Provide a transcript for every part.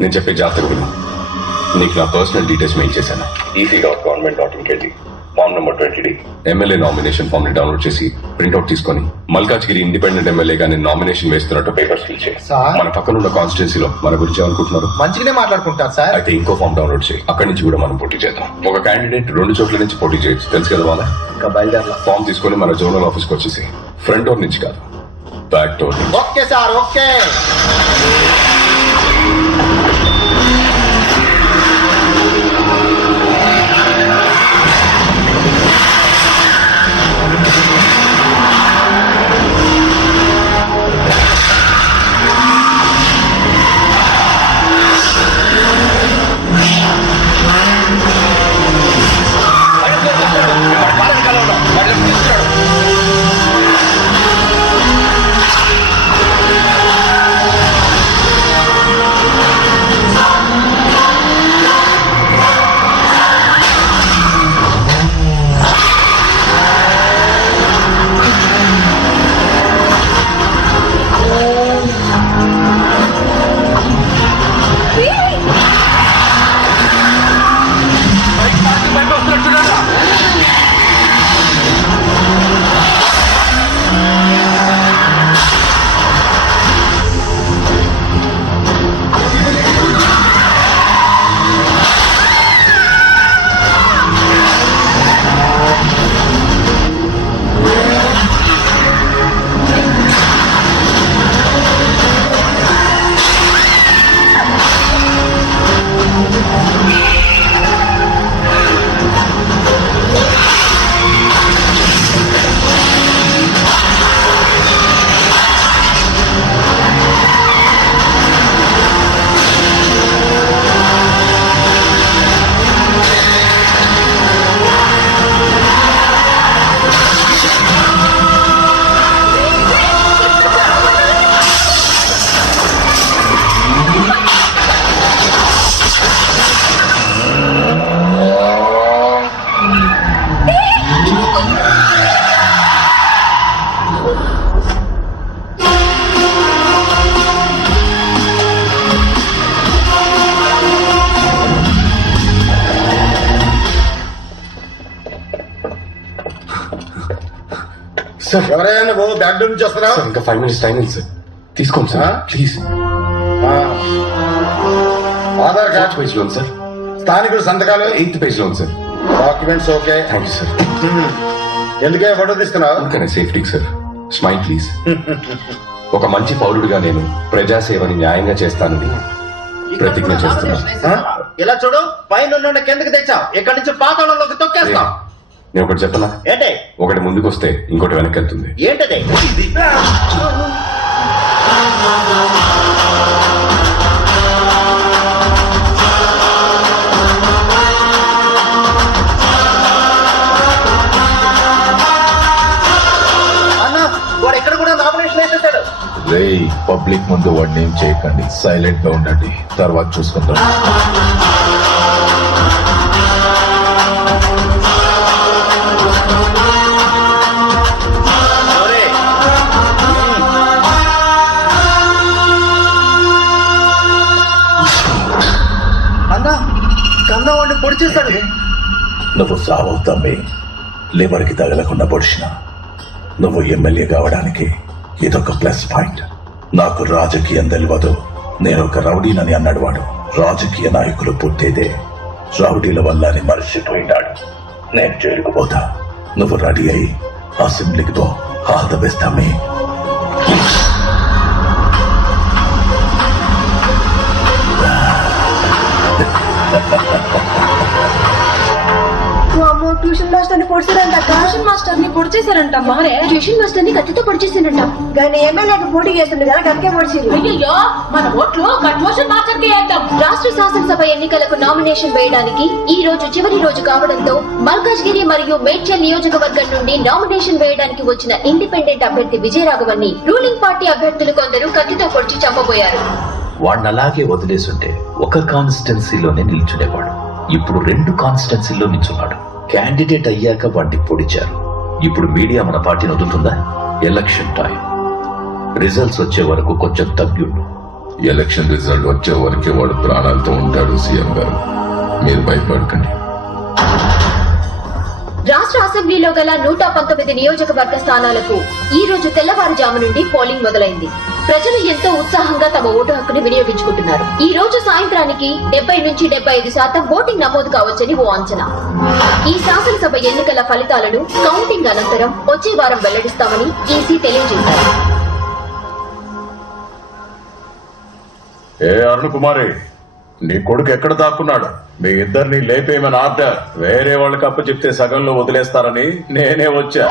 నేను చెప్పే జాగ్రత్తగా విను. నీకు నా పర్సనల్ డీటెయిల్స్ మెయిల్ చేశాను. ec.government.in కెళ్ళి form number 20D MLA nomination form ని డౌన్లోడ్ చేసి ప్రింట్అవుట్ తీసుకొని మల్కాజ్గిరి ఇండిపెండెంట్ ఎమ్మెల్యేగా నేను నామినేషన్ వేస్తున్నట్టు పేపర్స్ ఫిల్ చేయి. మన పక్కన ఉన్న కాన్స్టిట్యున్సీలో మన గురించి ఏమనుకుంటున్నారు? మంచిగానే మాట్లాడుకుంటారు సార్. అయితే ఇంకో ఫామ్ డౌన్లోడ్ చేయి. అక్కడి నుంచి కూడా మనం పోటీ చేద్దాం. ఒక క్యాండిడేట్ 2 చోట్ల నుంచి పోటీ చేయొచ్చు, తెలుసు కదా వాళ్ళ. ఇంకా బయలుదేరాల. ఫామ్ తీసుకొని మన జోనల్ ఆఫీస్కి వచ్చేసి ఫ్రంట్ డోర్ నుంచి కాదు, బ్యాక్ డోర్ నుంచి. Okay sir, okay. సార్ ఎవరైనా నువ్వు బ్యాక్ డోర్ నుంచి వస్తున్నావు? సార్ ఇంకా 5 minutes టైం ఉంది సార్, తీసుకోండి sir please. Aadhaar card page లో ఉంది సార్. స్థానికుడు సంతకాలు 8th పేజ్ లో ఉంది sir. Documents okay. Thank you sir. ఎందుకే ఫోటో తీస్తున్నావు? ఓకే సేఫ్టీకి సార్. Smile please. ఒక మంచి పౌరుడిగా నేను ప్రజాసేవని న్యాయంగా చేస్తానని ప్రతిజ్ఞ చేస్తున్నాను. ఇలా చూడు, పైన కిందకి తెచ్చావు, ఇక్కడి నుంచి పాతాళంలోకి తొక్కేస్తావు. నేను ఒకటి చెప్పనా? ఏంటి? ఒకటి ముందుకు వస్తే ఇంకోటి వెనక్కి వెళ్తుంది. ఏంటది? అన్న, వాడు ఎక్కడ కూడా నామినేషన్ వేసేసాడు. రేయ్, పబ్లిక్ ముందు వాడిని ఏం చేయకండి, సైలెంట్ గా ఉండండి, తర్వాత చూసుకుందాం. అన్న, కన్నా వాడిని పొడి చేస్తాడు. నువ్వు సావవుతామే, లేబర్కి తగలకుండా పొడిచిన. నువ్వు ఎమ్మెల్యే కావడానికి ఇదొక ప్లస్ పాయింట్. నాకు రాజకీయం తెలియదు, నేను ఒక రౌడీనని అన్నాడు వాడు. రాజకీయ నాయకులు పుట్టేదే రౌడీల వల్ల అని మర్చిపోయినాడు. నేను జైలుకు పోతా, నువ్వు రెడీ అయి అసెంబ్లీకి పో. ఆల్ ద బెస్ట్ అమ్మే. ట్యూషన్ మాస్టర్ ని పొడిచారంట. ట్యూషన్ మాస్టర్ ని పొడిచేశారంట. మారే ట్యూషన్ మాస్టర్ ని కత్తితో పొడిచేసారంట. కానీ ఎమ్మెల్యేకి పోటీ చేస్తుండే కదా, కత్తికే పొడిచేది. అయ్యో, మన ఓట్లు ట్యూషన్ మాస్టర్ కి వేద్దాం. రాష్ట్ర శాసనసభ ఎన్నికలకు నామినేషన్ వేయడానికి ఈ రోజు చివరి రోజు కావడంతో మల్కాజ్గిరి మరియు మేడ్చల్ నియోజకవర్గం నుండి నామినేషన్ వేయడానికి వచ్చిన ఇండిపెండెంట్ అభ్యర్థి విజయరాఘవన్ని రూలింగ్ పార్టీ అభ్యర్థులు కొందరు కత్తితో పొడిచి చంపబోయారు. వాడిని అలాగే వదిలేసుంటే ఒక కాన్స్టిట్యున్సీలోనే నిల్చునేవాడు. ఇప్పుడు 2 కాన్స్టిట్యున్సీల్లో నిల్చున్నాడు. క్యాండిడేట్ అయ్యాక వాడిని పొడిచారు. ఇప్పుడు మీడియా మన పార్టీని వదులుతుందా? ఎలక్షన్ టైం, రిజల్ట్స్ వచ్చే వరకు కొంచెం తగ్గుండు. ఎలక్షన్ రిజల్ట్ వచ్చే వరకే వాడు ప్రాణాలతో ఉంటాడు. సీఎం గారు, మీరు భయపడకండి. రాష్ట్ర అసెంబ్లీలో గల 119 నియోజకవర్గ స్థానాలకు ఈ రోజు తెల్లవారుజాము నుండి పోలింగ్ మొదలైంది. ప్రజలు ఎంతో ఉత్సాహంగా తమ ఓటు హక్కును వినియోగించుకుంటున్నారు. ఈ రోజు సాయంత్రానికి 70 నుంచి 75% ఓటింగ్ నమోదు కావచ్చని ఓ అంచనా. ఈ శాసనసభ ఎన్నికల ఫలితాలను కౌంటింగ్ అనంతరం వచ్చే వారం వెల్లడిస్తామని ఈసీ తెలియజేశారు. ఏ అరుణ్ కుమారి, నీ కొడుకు ఎక్కడ దాక్కున్నాడు? మీ ఇద్దరిని లేపేయమని ఆర్డర్. వేరే వాళ్ళకి అప్పు చెప్తే సగంలో వదిలేస్తారని నేనే వచ్చా.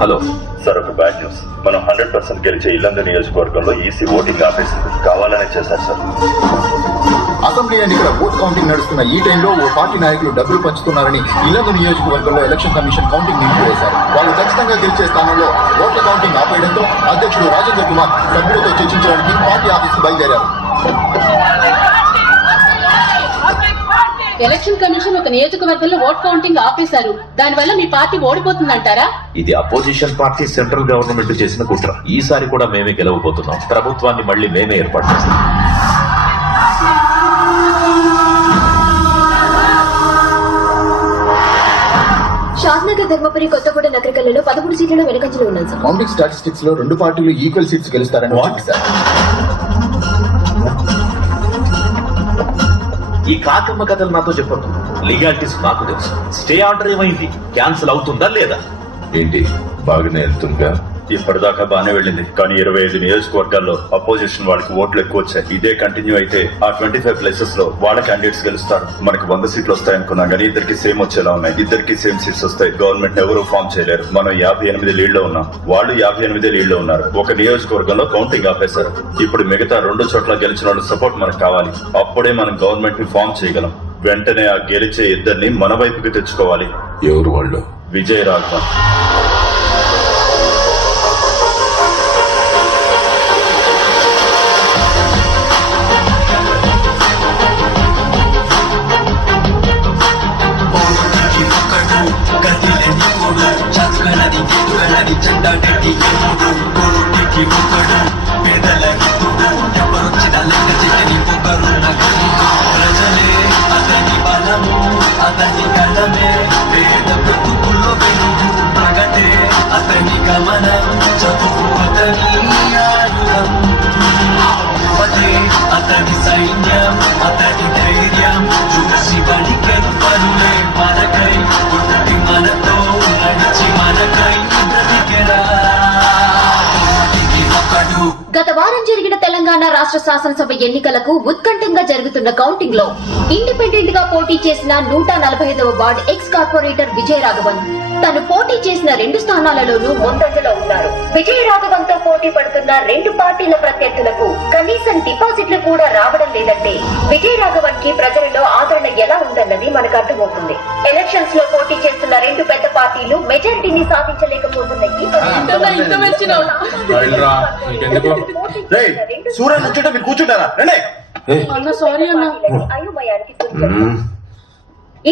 హలో సార్, ఒక బ్యాడ్ న్యూస్. మనం 100% గెలిచే ఇల్లందు నియోజకవర్గంలో ఈసీ ఓటింగ్ ఆపేసింది. కావాలనే చేశారు సార్. అసెంబ్లీ ఎన్నికల ఓట్ కౌంటింగ్ నడుస్తున్న ఈ టైంలో ఓ పార్టీ నాయకులు డబ్బులు పంచుతున్నారని ఇల్లందు నియోజకవర్గంలో ఎలక్షన్ కమిషన్ కౌంటింగ్ నిలిపివేశారు. వాళ్ళు ఖచ్చితంగా గెలిచే స్థానంలో ఓట్ల కౌంటింగ్ ఆపేయడంతో అధ్యక్షుడు రాజేంద్ర కుమార్ సభ్యులతో చర్చించడానికి పార్టీ ఆఫీస్ బయలుదేరారు. ఎలక్షన్ కమిషన్ ఒక నియోజకవర్గంలో ఓట్ కౌంటింగ్ ఆపేశారు. దానివల్ల మీ పార్టీ ఓడిపోతుందంటారా? ఇది అపోజిషన్ పార్టీ సెంట్రల్ గవర్నమెంట్ చేసిన కుట్ర. ఈసారి కూడా మేమే గెలవబోతున్నాం. ప్రభుత్వాన్ని మళ్ళీ మేమే ఏర్పాటు చేస్తాం. షాద్నగర్, ధర్మపురి, కొత్తగూడ నగరికల్లో 13 సీట్లలో వెనుకంజలో ఉన్నాయి సార్. కౌంటింగ్ స్టాటిస్టిక్స్ లో 2 పార్టీలు ఈక్వల్ సీట్స్ గెలుస్తారని సార్. ఈ కాకమ్మ కథలు నాతో చెప్పొద్దు. లీగాలిటీస్ నాకు తెలుసు. స్టే ఆర్డర్ ఏమైంది? క్యాన్సిల్ అవుతుందా లేదా? ఏంటి, బాగానే వెళ్తుందిగా? ఇప్పటిదాకా బాగానే వెళ్ళింది, కానీ 25 నియోజకవర్గాల్లో అపోజిషన్ వాళ్ళకి ఓట్లు ఎక్కువ వచ్చాయి. ఇదే కంటిన్యూ అయితే ఆ 25 ప్లేసెస్ లో వాళ్ళ క్యాండిడేట్స్ గెలుస్తారు. మనకి 100 సీట్లు వస్తాయనుకున్నాం, కానీ ఇద్దరికి సేమ్ వచ్చేలా ఉన్నాయి. ఇద్దరికి సేమ్ సీట్స్ వస్తాయి. గవర్నమెంట్ ఎవరూ ఫామ్ చేయలేరు. మనం 58 లీడ్లో ఉన్నాం, వాళ్ళు 58 లీడ్లో ఉన్నారు. ఒక నియోజకవర్గంలో కౌంటింగ్ ఆపేశారు. ఇప్పుడు మిగతా 2 చోట్ల గెలిచిన వాళ్ళ సపోర్ట్ మనకు కావాలి. అప్పుడే మనం గవర్నమెంట్ ని ఫామ్ చేయగలం. వెంటనే ఆ గెలిచే ఇద్దరిని మన వైపుకి తెచ్చుకోవాలి. ఎవరు వాళ్ళు? విజయ్ రాఘవన్. అతని గమనం చదువు అతని ఆయుధం, అతని సైన్యం అతని ధైర్యం చూసి వణికెవ్వరులే మనకై పుట్టి మనతో నడిచి మనకై బ్రతికెరా. గత వారం జరిగిన తెలంగాణ రాష్ట్ర శాసనసభ ఎన్నికలకు ఉత్కంఠంగా జరుగుతున్న కౌంటింగ్ లో ఇండిపెండెంట్ గా పోటీ చేసిన 145వ ward ex corporator Vijaya Raghavan తను పోటీ చేసిన 2 స్థానాలలోనూ ముందంజలో ఉన్నారు. విజయ రాఘవన్ తో పోటీ పడుతున్న 2 పార్టీల ప్రత్యర్థులకు కనీసం డిపాజిట్లు కూడా రావడం లేదంటే విజయ రాఘవన్ కి ప్రజలలో ఆదరణ ఎలా ఉందన్నది మనకు అర్థమవుతుంది. ఎలక్షన్స్ లో పోటీ చేస్తున్న 2 పెద్ద పార్టీలు మెజారిటీని సాధించలేకపోతున్నాయి. సూర్యన్ వచ్చేట మీరు కూర్చుంటారా? రండి. అయోమయానికి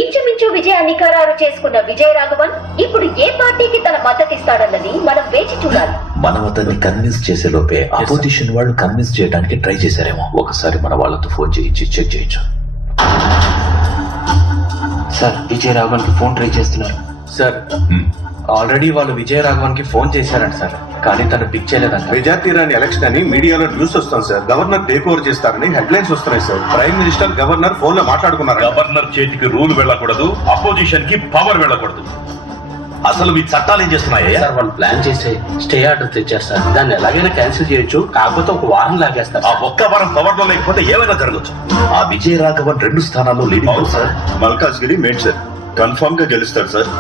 ఇంచుమించు విజయాన్ని ఖరారు చేసుకున్న విజయ రాఘవన్ ఇప్పుడు ఏ పార్టీకి తన మద్దతిస్తాడన్నది మనం వేచి చూడాలి. మనం అతన్ని కన్విన్స్ చేసే లోపే అపోజిషన్ వాళ్ళు కన్విన్స్ చేయడానికి ట్రై చేశారేమో. ఒకసారి మన వాళ్ళతో ఫోన్ చేయించి చెక్ చేయొచ్చు. సార్, విజయ రాఘవన్ కి ఫోన్ ట్రై చేస్తున్నారు సార్. ఆల్రెడీ వాళ్ళు విజయ రాఘవన్ కి ఫోన్ చేశారంట సార్, కానీ తను పిక్ చేయలేదంట. మెజార్టీ రాని ఎలక్షన్ అని మీడియాలో న్యూస్ వస్తుంది సార్. గవర్నర్ టేక్ ఓవర్ చేస్తారని హెడ్లైన్స్ వస్తున్నాయి sir. Prime minister governor phone లో మాట్లాడుకున్నారు. గవర్నర్ చేతికి రూల్ వెళ్ళకూడదు, అపోజిషన్ కి పవర్ వెళ్ళకూడదు. అసలు మీ చట్టాలు ఏం చేస్తున్నాయా? సార్, వాళ్ళు ప్లాన్ చేసి స్టే ఆర్డర్ తెచ్చారు సార్. దాన్ని ఎలాగైనా క్యాన్సిల్ చేయొచ్చు, కాకపోతే 1 వారం లాగేస్తారు. ఆ 1 వారం పవర్ లో లేకపోతే ఏమైనా జరగచ్చు. ఆ విజయ రాఘవన్ 2 స్థానాల్లో లీడింగ్ సార్. మల్కాజ్గిరి మేడ్చర్ కన్ఫర్మ్ గా గెలుస్తాడు సార్.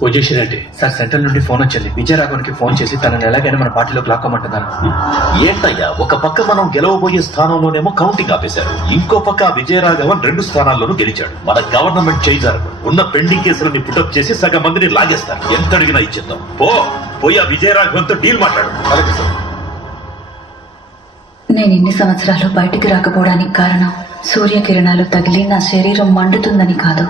పొజిషన్ ఏంటి సార్? సెంట్రల్ నుండి ఫోన్ వచ్చింది. విజయ రాఘవన్ కి ఫోన్ చేసి తనని ఎలాగైనా మన పార్టీలోకి లాక్కోమంటున్నారు. ఏంటయ్యా, ఒక పక్క మనం గెలవబోయే స్థానంలోనేమో కౌంటింగ్ ఆపేశారు, ఇంకో పక్క విజయ రాఘవన్ 2 స్థానాల్లోనూ గెలిచాడు. మన గవర్నమెంట్ చేయిజారు. ఉన్న పెండింగ్ కేసులని పుటప్ చేసి సగం మందిని లాగేస్తారు. ఎంత అడిగినా ఇచ్చేద్దాం. పోయి ఆ విజయ రాఘవన్ తో డీల్ మాట్లాడు. అలాగే సార్. నేను ఇన్ని సంవత్సరాలు బయటికి రాకపోవడానికి కారణం సూర్యకిరణాలు తగిలి నా శరీరం మండుతుందని కాదు,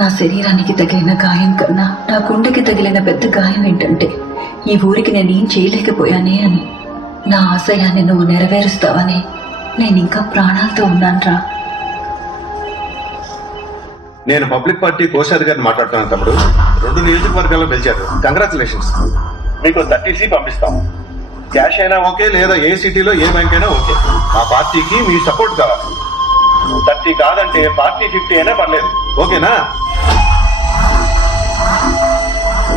నా శరీరానికి తగిలిన గాయం కన్నా నా గుండెకి తగిలిన పెద్ద గాయం ఏంటంటే ఈ ఊరికి నేనేం చేయలేకపోయానే అని. నా ఆశయాన్ని నువ్వు నెరవేరుస్తావని నేను ఇంకా ప్రాణాలతో ఉన్నాన్రా. నేను పబ్లిక్ పార్టీ కోశాధికారిని మాట్లాడుతున్నాను తమ్ముడు. 2 నియోజకవర్గాల్లో గెలిచారు. కంగ్రాచులేషన్స్. మీకు 30C పంపిస్తాం. క్యాష్ అయినా ఓకే, లేదా ఏ సిటీలో ఏ బ్యాంక్ అయినా ఓకే. మా పార్టీకి మీ సపోర్ట్ కావాలి. 30 కాదంటే పార్టీ 50 అయినా పర్లేదు, ఓకేనా?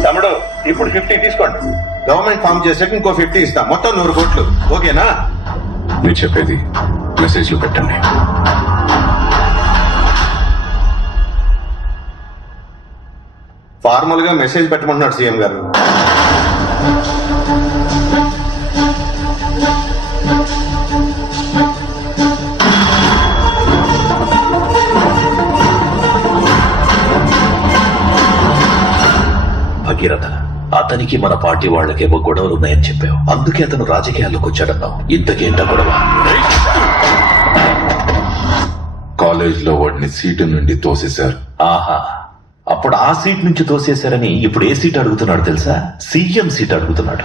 తమ్ముడు ఇప్పుడు 50 తీసుకోండి. గవర్నమెంట్ ఫామ్ చేసాక ఇంకో 50 ఇస్తాం. మొత్తం 100 కోట్లు, ఓకేనా? మీరు చెప్పేది మెసేజ్లు పెట్టండి. ఫార్మల్ గా మెసేజ్ పెట్టమంటున్నాడు సీఎం గారు. భగీరథ, అతనికి మన పార్టీ వాళ్ళకేమో గొడవలు ఉన్నాయని చెప్పావు. అందుకే అతను రాజకీయాల్లోకి వచ్చాడన్నావు. ఇంతకేంట గొడవ? కాలేజ్ లో వాడిని సీటు నుండి తోసేశారు. ఆహా, అప్పుడు ఆ సీట్ నుంచి తోసేశారని ఇప్పుడు ఏ సీట్ అడుగుతున్నాడు తెలుసా? సీఎం సీట్ అడుగుతున్నాడు.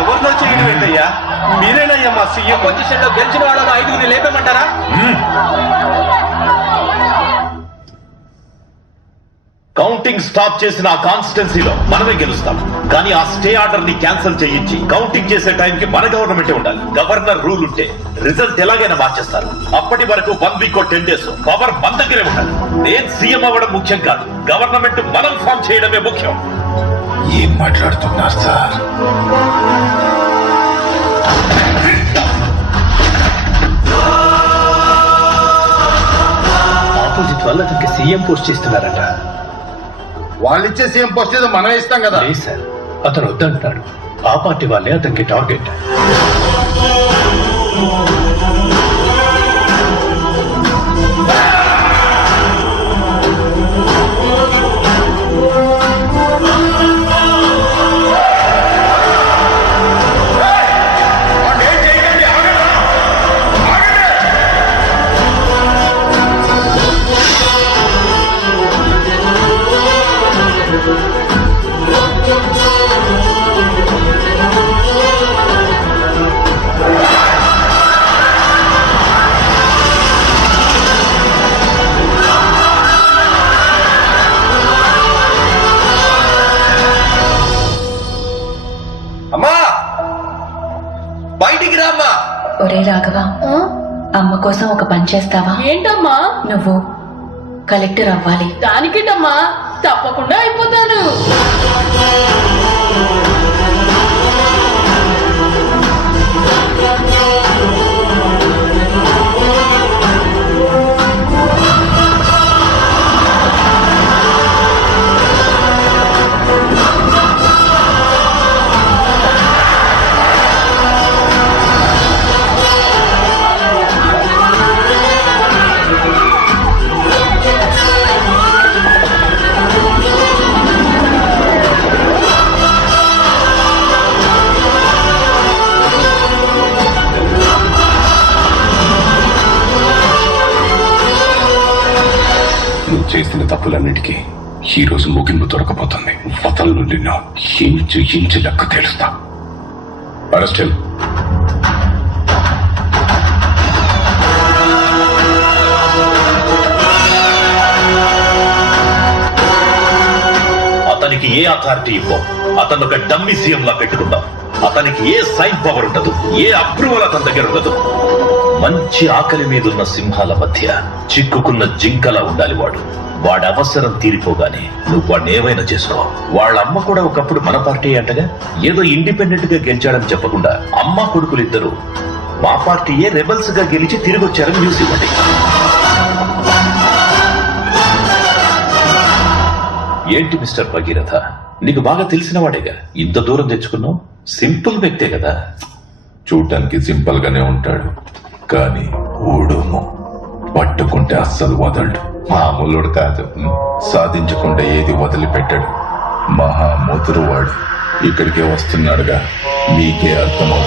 ఎవరినో చేయడం ఏంటయ్యా? మీరేనయ్యా మా సీఎం. పొజిషన్ లో గెలిచిన వాళ్ళని 5 లేపేమంటారా? కౌంటింగ్ స్టాప్ చేసిన ఆ కాన్స్టిట్యున్సీలో మనమే గెలుస్తాం. కానీ ఆ స్టే ఆర్డర్ ని క్యాన్సిల్ చేయించి కౌంటింగ్ చేసే టైంకి మన గవర్నమెంటే ఉండాలి. గవర్నర్ రూల్ ఉంటే రిజల్ట్ ఎలాగైనా మార్చేస్తారు. అప్పటి వరకు 1 వీక్ 10 డేస్ పవర్ మన దగ్గరే ఉండాలి. నేను సీఎం అవ్వడం ముఖ్యం కాదు, గవర్నమెంట్ మనం ఫామ్ చేయడమే ముఖ్యం. ఏం మాట్లాడుతున్నారు సార్? ఆపోజిట్ వాళ్ళు అతనికి సీఎం పోస్ట్ చేస్తున్నారట. వాళ్ళిచ్చే సీఎం పోస్ట్ ఏదో మనం ఇస్తాం కదా. లేదు సార్, అతను వద్దంటున్నాడు. ఆ పార్టీ వాళ్ళే అతనికి టార్గెట్. అమ్మా, బయటికి రామ్మా. ఒరే రాఘవ, అమ్మ కోసం ఒక పని చేస్తావా? ఏంటమ్మా? నువ్వు కలెక్టర్ అవ్వాలి. దానికేటమ్మా, తప్పకుండా అయిపోతాను. నువ్వు చేసిన తప్పులన్నిటికీ ఈ రోజు ముగింపు దొరకబోతుంది. వతలను నిన్ను ఇంచు లెక్క తేలుస్తా. Arrest him. అతనికి ఏ అథారిటీ ఇవ్వం. అతను ఒక డమ్మీ సీఎం లా పెట్టుకుందాం. అతనికి ఏ సైన్ పవర్ ఉండదు, ఏ అప్రూవల్ అతని దగ్గర ఉండదు. మంచి ఆకలి మీదున్న సింహాల మధ్య చిక్కుకున్న జింకలా ఉండాలి వాడు. వాడి అవసరం తీరిపోగానే నువ్వు వాడిని ఏమైనా చేసుకో. వాళ్ళ అమ్మ కూడా ఒకప్పుడు మన పార్టీ అంటగా. ఏదో ఇండిపెండెంట్ గా గెలిచాడని చెప్పకుండా అమ్మ కొడుకులిద్దరూ మా పార్టీయే రెబల్స్ గా గెలిచి తిరిగి వచ్చారని న్యూస్ ఇవ్వండి. ఏంటి మిస్టర్ భగీరథ, నీకు బాగా తెలిసిన వాడేగా, ఇంత దూరం తెచ్చుకున్నావు? సింపుల్ వ్యక్తే కదా. చూడటానికి సింపుల్ గానే ఉంటాడు, కానీ ఊడుము పట్టుకుంటే అస్సలు వదలడు. మామూలుడు కాదు, సాధించకుండా ఏది వదిలిపెట్టాడు. మహామూతురు వాడు. ఇక్కడికే వస్తున్నాడుగా, మీకే అర్థమవుతుంది.